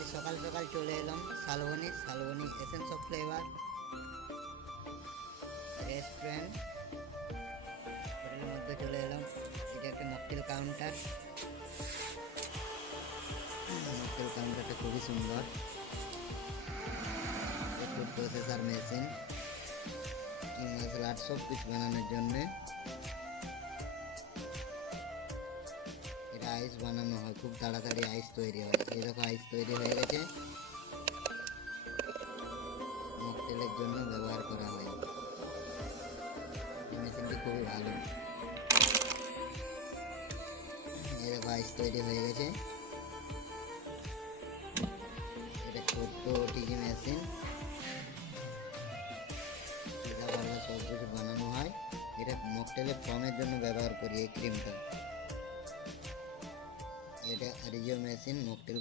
আজ সকাল সকাল চলে এলাম Salboni essence of flavour restaurant হোটেলের মধ্যে চলে এলাম। এটা একটা মকটেল কাউন্টার। মকটেল কাউন্টারটা খুবই সুন্দর। Food processor machine, martial art সব কিছু বানানোর জন্যে। এটা আইস বানানো হয়, খুব তাড়াতাড়ি আইস তৈরি হয়। এই দেখো আইস তৈরি হয়ে গেছে, মকটেলের জন্য ব্যবহার করা হয়। এই মেশিনটি খুবই ভালো। এই দেখো আইস তৈরি হয়ে গেছে। এটা ছোট্ট ওটিজি মেশিন, এটা ভালো সব কিছু বানানো হয়। এটা মকটেলের ফর্মের জন্য ব্যবহার করি এই ক্রিমটা। এটা আরিজিও মেশিন মকটেল